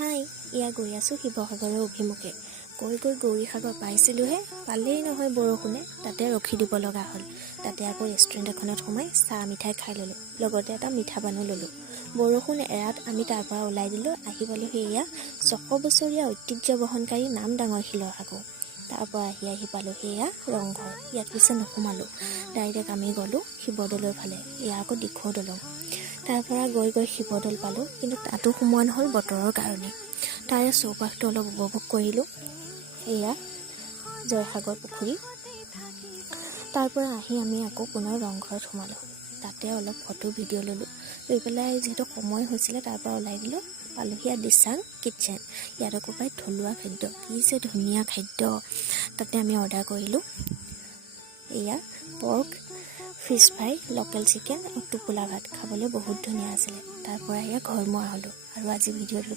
হাই, ইয়া গৈ আছোঁ শিৱসাগৰৰ অভিমুখে। গৈ গৌৰীসাগৰ পাইছিলোঁহে, পালেই নহয় বৰষুণে। তাতে ৰখি দিব লগা হ'ল। তাতে আকৌ ৰেষ্টুৰেণ্ট এখনত সোমাই চাহ মিঠাই খাই ল'লোঁ, লগতে এটা মিঠা পানো ল'লোঁ। বৰষুণ এৰাত আমি তাৰ পৰা ওলাই দিলোঁ। আহি পালোঁ সেয়া 600 বছৰীয়া ঐতিহ্য বহনকাৰী নাম ডাঙৰ শিলসাগৰ। তাৰ পৰা আহি পালোঁ সেয়া ৰংঘৰ। ইয়াত পিছে নোসোমালোঁ, ডাইৰেক্ট আমি গ'লোঁ শিৱদৌলৰ ফালে। এয়া আকৌ দিখৌ দলং। তাৰ পৰা গৈ শিৱদৌল পালোঁ, কিন্তু তাতো সোমোৱা নহ'ল বতৰৰ কাৰণে। তাৰে চৌপাশটো অলপ উপভোগ কৰিলোঁ। এয়া জয়সাগৰ পুখুৰী। তাৰ পৰা আহি আমি আকৌ পুনৰ ৰংঘৰত সোমালোঁ। তাতে অলপ ফটো ভিডিঅ' ল'লোঁ। লৈ পেলাই যিহেতু সময় হৈছিলে তাৰ পৰা ওলাই দিলোঁ। পালোঁহি দিচাং কিটচেন। ইয়াত আকৌ পায় থলুৱা খাদ্য, কি যে ধুনীয়া খাদ্য। তাতে আমি অৰ্ডাৰ কৰিলোঁ এয়া pork, fish fry, local chicken আৰু টোপোলা ভাত। খাবলৈ বহুত ধুনীয়া আছিলে। তাৰ পৰা এয়া ঘৰ মোৱা হ'লোঁ। আৰু আজি ভিডিঅ'টো